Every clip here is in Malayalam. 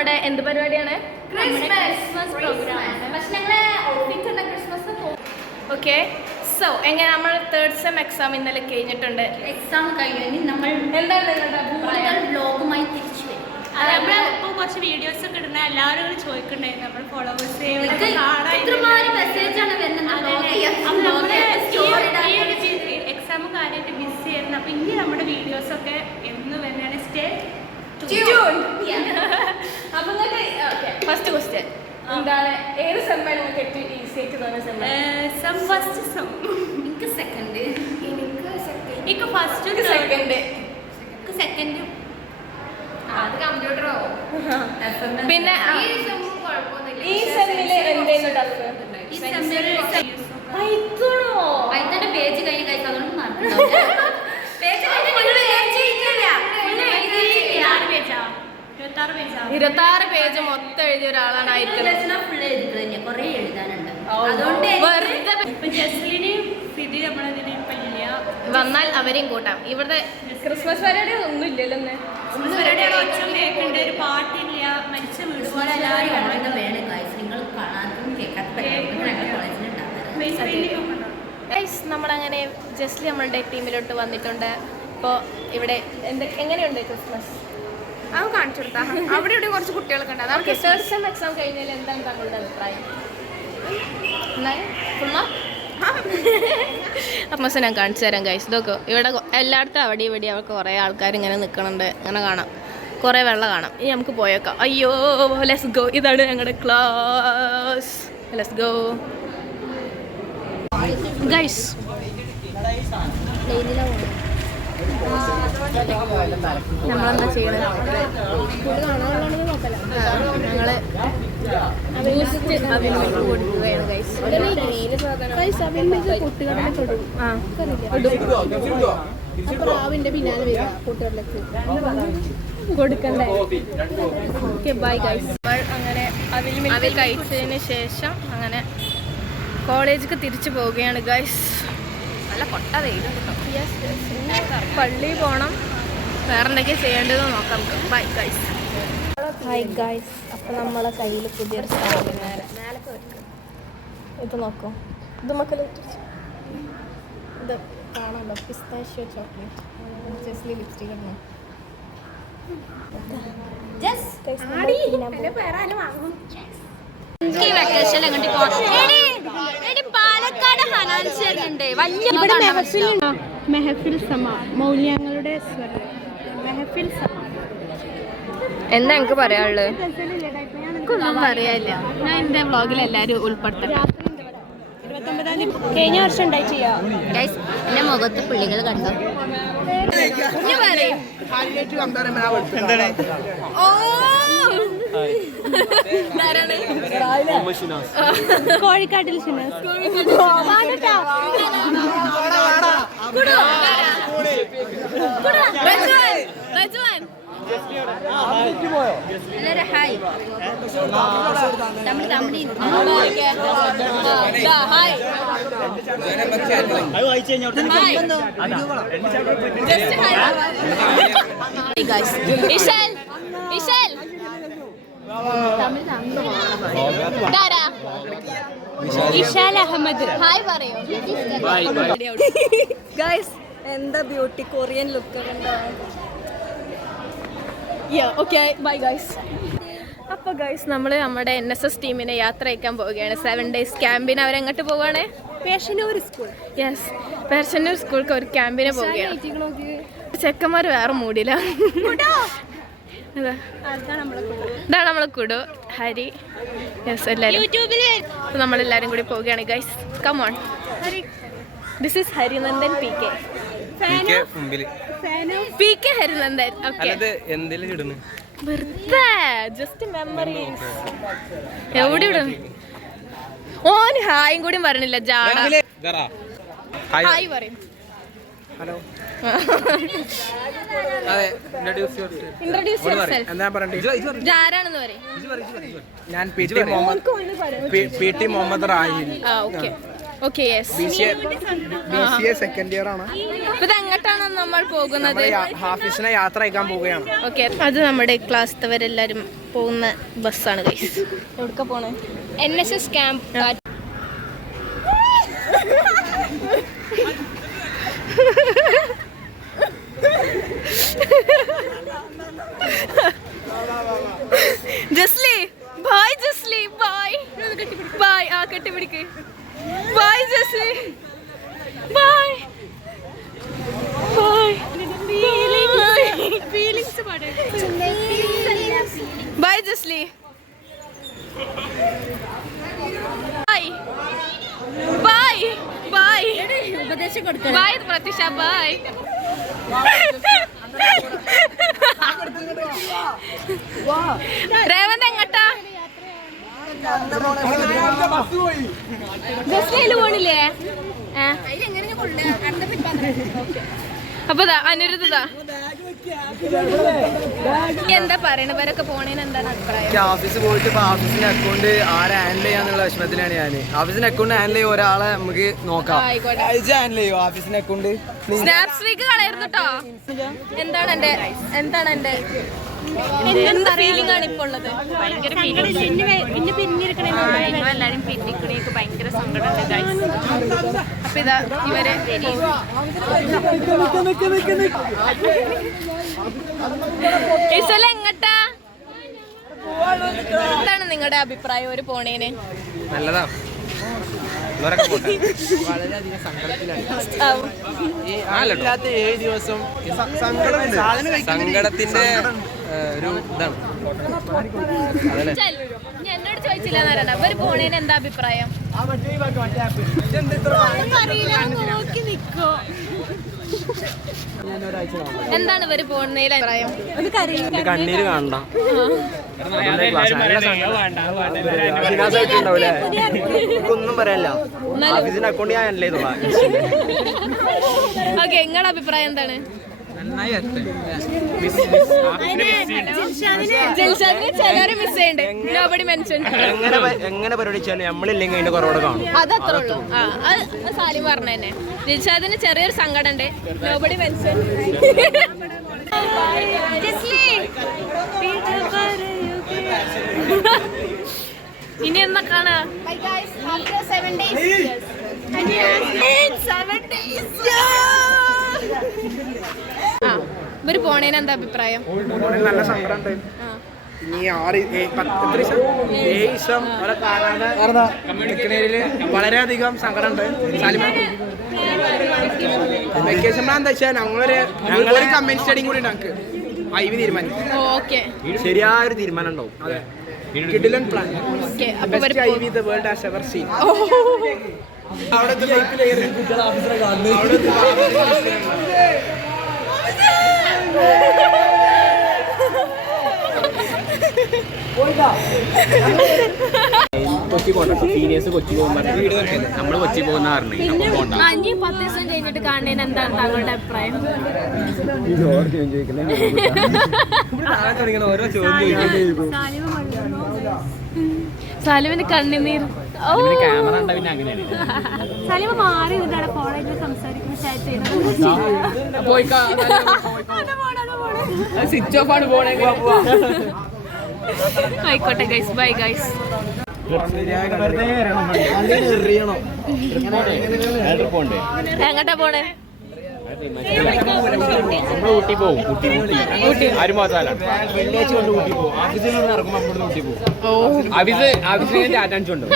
നമ്മുടെ എന്ത് പരിപാടിയാണ്? ഓക്കെ. സോ എങ്ങനെ നമ്മൾ തേർഡ് സെം എക്സാം ഇന്നലെ കഴിഞ്ഞിട്ടുണ്ട്. എക്സാം കഴിഞ്ഞു നമ്മൾ എന്താണ് നിങ്ങളുടെ അഭിപ്രായം? ബ്ലോഗുമായി തിരിച്ചു വരും. ഇപ്പോൾ കുറച്ച് വീഡിയോസ് ഒക്കെ ഇടുന്ന എല്ലാവരും ചോദിക്കണ്ടായിരുന്നു നമ്മൾ ഫോളോവേഴ്സ് മെസ്സേജാണ് എക്സാം കാര്യമായിട്ട് മിസ് ചെയ്യുന്നത്. അപ്പൊ ഇനി നമ്മുടെ വീഡിയോസ് ഒക്കെ എന്ന് തന്നെയാണ് സ്റ്റേ. അപ്പൊ ഫസ്റ്റ് ക്വസ്റ്റ്യൻ എന്താണ്? ഏത് സെമ്മാണ് നിങ്ങൾക്ക് ഏറ്റവും ഈസി ആയിട്ട് തോന്നുന്ന സെം? First sem. എനിക്ക് സെക്കൻഡ്. എനിക്ക് ഫസ്റ്റ് സെക്കൻഡ്. സെക്കൻഡ് അത് കമ്പ്യൂട്ടറോ പിന്നെ ഈ സെമ്മില് എന്തേലും ടഫ്? പൈത്തന്റെ പേജ് കഴിഞ്ഞ കഴിച്ചു അതുകൊണ്ട് പേജ് 26 പേജ് മൊത്തം എഴുതിയ ഒരാളാണ് ഫുള്ള് എഴുതിയത്. കുറെ എഴുതാനുണ്ട്. അതുകൊണ്ട് വന്നാൽ അവരെയും കൂട്ടാം. ഇവിടുത്തെ ക്രിസ്മസ് പരിപാടി ഒന്നും ഇല്ലല്ലോ. ഒരു പാട്ടില്ല, മരിച്ച വീട് പോലെ വേണം ഗൈസ്. നിങ്ങൾ കാണാനും കേൾക്കാത്ത നമ്മളങ്ങനെ ജസ്റ്റ് നമ്മളുടെ ടീമിലോട്ട് വന്നിട്ടുണ്ട്. ഇപ്പോൾ ഇവിടെ എങ്ങനെയുണ്ട് ക്രിസ്മസ്? അത് കാണിച്ചു കൊടുത്താ അവിടെ ഇവിടെ കുറച്ച് കുട്ടികളൊക്കെ ഉണ്ട്. അതാണ് തേർഡ് സെം എക്സാം കഴിഞ്ഞാൽ എന്താണ് താങ്കളുടെ അഭിപ്രായം? അപ്പം ഞാൻ കാണിച്ചു തരാം ഗൈസ്. ഇതൊക്കെ ഇവിടെ എല്ലായിടത്തും അവിടെ ഇവിടെ അവർക്ക് കുറേ ആൾക്കാർ ഇങ്ങനെ നിൽക്കണുണ്ട്. ഇങ്ങനെ കാണാം, കുറേ വെള്ളം കാണാം. ഇനി നമുക്ക് പോയേക്കാം. അയ്യോ, ലെറ്റ്സ് ഗോ. ഇതാണ് ഞങ്ങളുടെ ക്ലാസ്. Let's go guys. നമ്മളെന്താ ചെയ്യണത്? ഞങ്ങള് കൊടുക്കുകയാണ് ഗൈസ്. പിന്നാലെ കൊടുക്കണ്ടേ? Okay bye guys. അങ്ങനെ അവിൽ കഴിച്ചതിന് ശേഷം അങ്ങനെ കോളേജിലേക്ക് തിരിച്ചു പോവുകയാണ് ഗൈസ്. നല്ല കൊട്ട വെയിലുണ്ട്. പള്ളിയിൽ പോകണം. വേറെ എന്തൊക്കെയാ ചെയ്യേണ്ടത് നോക്കാം. Bye guys. Hi guys. അപ്പം നമ്മളെ കയ്യിൽ പുതിയൊരു സാധനം മേലൊക്കെ വെക്കും. ഇത് നോക്കൂ. ഇത് മക്കൾ ഇത് കാണാമല്ലോ. Pistachio chocolate. ജസ്ലി ലിപ്സ്റ്റിക് ഇടണം. വെക്കേഷൻ എങ്ങോട്ട് പോകാം? പാലക്കാട് ഹനാൻഷേരുണ്ട്. ഇവിടെ മെഹഫിൽ സമ മൗല്യങ്ങളുടെ സ്വരം. മെഹഫിൽ സമ എന്താ എനിക്ക് പറയാനുള്ളത്? എനിക്കൊന്നും പറയാനില്ല. ഞാൻ എൻ്റെ വ്ളോഗിൽ എല്ലാവരും ഉൾപ്പെടുത്തട്ടെ. കഴിഞ്ഞ വർഷം ഉണ്ടായിട്ട് എന്റെ മുഖത്ത് പുള്ളികൾ കണ്ടോ? കോഴിക്കാട്ടിൽ ഷിനാസ്. എല്ലാരും ഹായ്. ഇഷാൽ അഹമ്മദ് ഹായ് പറയൂ ഗൈസ്. എന്താ beauty Korean look okay bye guys. അപ്പോൾ ഗൈസ് നമ്മൾ നമ്മുടെ NSS ടീമിനെ യാത്ര അയക്കാൻ പോവുകയാണ്. 7 days ക്യാമ്പിന്. അവരെങ്ങോട്ട് പോവുകയാണ്? പേർഷനൂർ സ്കൂൾ. യെസ്, പേർഷനൂർ സ്കൂൾക്ക് ഒരു ക്യാമ്പിന് പോവുകയാണ്. ചെക്കന്മാർ വേറെ മൂടില്ല. ഇതാണ് നമ്മളെ കുടു ഹരി. യെസ്, എല്ലാവരും നമ്മളെല്ലാവരും കൂടി പോവുകയാണ് guys. Come on. This is Harinandan PK Harinandan. വെറുതെ ജസ്റ്റ് മെമ്മറീസ്. എവിടെ ഇടുന്നു? ഓൻ ഹായും കൂടി പറഞ്ഞില്ല. ജാട ഹായ് പറയും. Introduce yourself. ആരാണെന്ന് പറയും. ഞാൻ PT Muhammad Rahil. Okay okay yes. BCA second year ആണ്. അപ്പൊ ഇത് എങ്ങോട്ടാണ് നമ്മൾ പോകുന്നത്? ഹാഫീസിനെ യാത്ര അയക്കാൻ പോവുകയാണ്. ഓക്കെ, അത് നമ്മുടെ ക്ലാസ്സിലവരെല്ലാരും പോകുന്ന ബസ്സാണ് ഗൈസ്. എവിടേക്കാ പോണേ? NSS camp. Jesly bye, Jesly bye bye. ആ കെട്ടിപ്പിടിക്ക്. Bye Jesly, bye bye. Bye Jesly, bye bye bye. ഉപദേശം കൊടുക്കണം. ബൈ പ്രത്യക്ഷ, ബൈ. രേവന്ത് എങ്ങട്ടാ? ജസ്ലയില് പോണില്ലേ? അപ്പൊ അനിരുദ്ധ എന്താ പറയണ? ഇവരൊക്കെ പോണേന് എന്താണ് അഭിപ്രായം? ഓഫീസിൽ പോയിട്ട് ഇപ്പൊ ഓഫീസിന്റെ അക്കൗണ്ട് ആരെ ഹാൻഡിൽ ചെയ്യാന്നുള്ള വിഷമത്തിലാണ് ഞാൻ. ഓഫീസിന്റെ അക്കൗണ്ട് ഹാൻഡിൽ ചെയ്യും ഒരാളെ നമുക്ക് നോക്കാം. ഹാൻഡിൽ ചെയ്യോ ഓഫീസിന്റെ അക്കൗണ്ട്? സ്നാപ് സ്ട്രീക്ക് കളയരുത് കേട്ടോ. എന്താണ് എന്റെ എന്താ ഫീലിംഗ് ആണ് ഇപ്പൊ ഉള്ളത്? ഭയങ്കര പിന്നെ പിന്നിരിക്കണെല്ലാരും പിന്നിക്കണേക്ക് ഭയങ്കര സങ്കടമുണ്ട്. അപ്പൊ ഇതാ ഇവരെ ഇസല എങ്ങട്ടാ? എന്താണ് നിങ്ങളുടെ അഭിപ്രായം ഒരു പോണേന്? നല്ലതാ. വളരെയധികം സങ്കടത്തിലാണ്. 7 ദിവസം സങ്കടത്തിന്റെ ഒരു ഇതാണ്. എന്നോട് ചോദിച്ചില്ല ഇവര് പോണേന് എന്താ അഭിപ്രായം? എന്താണ് ഇവര് പോണേല് അഭിപ്രായം? കണ്ണീര് കാണണ്ട. ഒന്നും പറയല്ല. ഓഫീസിന്റെ അക്കൗണ്ട് ഞാൻ ഹാൻഡിൽ ചെയ്തോളാം. ഓക്കെ, നിങ്ങളുടെ അഭിപ്രായം എന്താണ്? എങ്ങനെ പരിപാടിച്ചാലും നമ്മളില്ലെങ്കിൽ അതിന്റെ കുറവോടെ കാണും. അതത്രേ ഉള്ളൂ. അത് സാലിം പറഞ്ഞ തന്നെ. ദിൽഷാദിന് ചെറിയൊരു സങ്കടം ഉണ്ട്. Nobody mention. ഇനി എന്നാ കാണാ? ഇവര് പോണേന് എന്താ അഭിപ്രായം? നല്ല സങ്കടമുണ്ട്. ഇനി 7 ദിവസം അവരെ കാണാതെ നിൽക്കുന്നതില് വളരെയധികം സങ്കടമുണ്ട്. വെക്കേഷൻ പ്ലാൻ എന്താ വെച്ചാൽ ഞങ്ങളൊരു കമ്മ്യൂണിറ്റി സ്റ്റഡിയും കൂടി ഞങ്ങൾക്ക് ഐവി തീരുമാനിക്കും. ശരിയായൊരു തീരുമാനം ഉണ്ടാവും. അതെ, കിഡിലൻ plan. Best ivy the world has ever seen. അവിടെ കൊച്ചി പോകണ്ട. സീനിയേഴ്സ് കൊച്ചി പോകുമ്പോൾ നമ്മള് കൊച്ചി പോകുന്ന കാരണം 10 ദിവസം കഴിഞ്ഞിട്ട് കാണുന്നതിന് എന്താണ് താങ്കളുടെ അഭിപ്രായം? ഓരോ ചോദ്യം. സാലിമിന് കണ്ണുനീർ. ക്യാമറ ഉണ്ട്, പിന്നെ അങ്ങനെയാണ്. സലിമ മാറി നിന്നാണ് കോളേജിൽ സംസാരിക്കുന്ന ചാറ്റ് ചെയ്യുന്നത്. സ്വിച്ച് ഓഫ് ആണ് പോണേ. ആയിക്കോട്ടെ ഗൈസ്, ബൈ ഗൈസ്. എങ്ങട്ടാ പോണേ? നമ്മള് ഊട്ടി പോകും. ആരും മാത്രമല്ല, വെള്ളിയാഴ്ച കൊണ്ട് ഊട്ടി പോകും. ഓഫീസിൽ നിന്ന് ഇറങ്ങുമ്പോൾ നമ്മുടെ ഊട്ടി പോകും. ഓഫീസിൽ ടാറ്റാൻസുണ്ട്.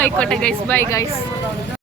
ആയിക്കോട്ടെ ഗൈസ്, ബൈ ഗൈസ്.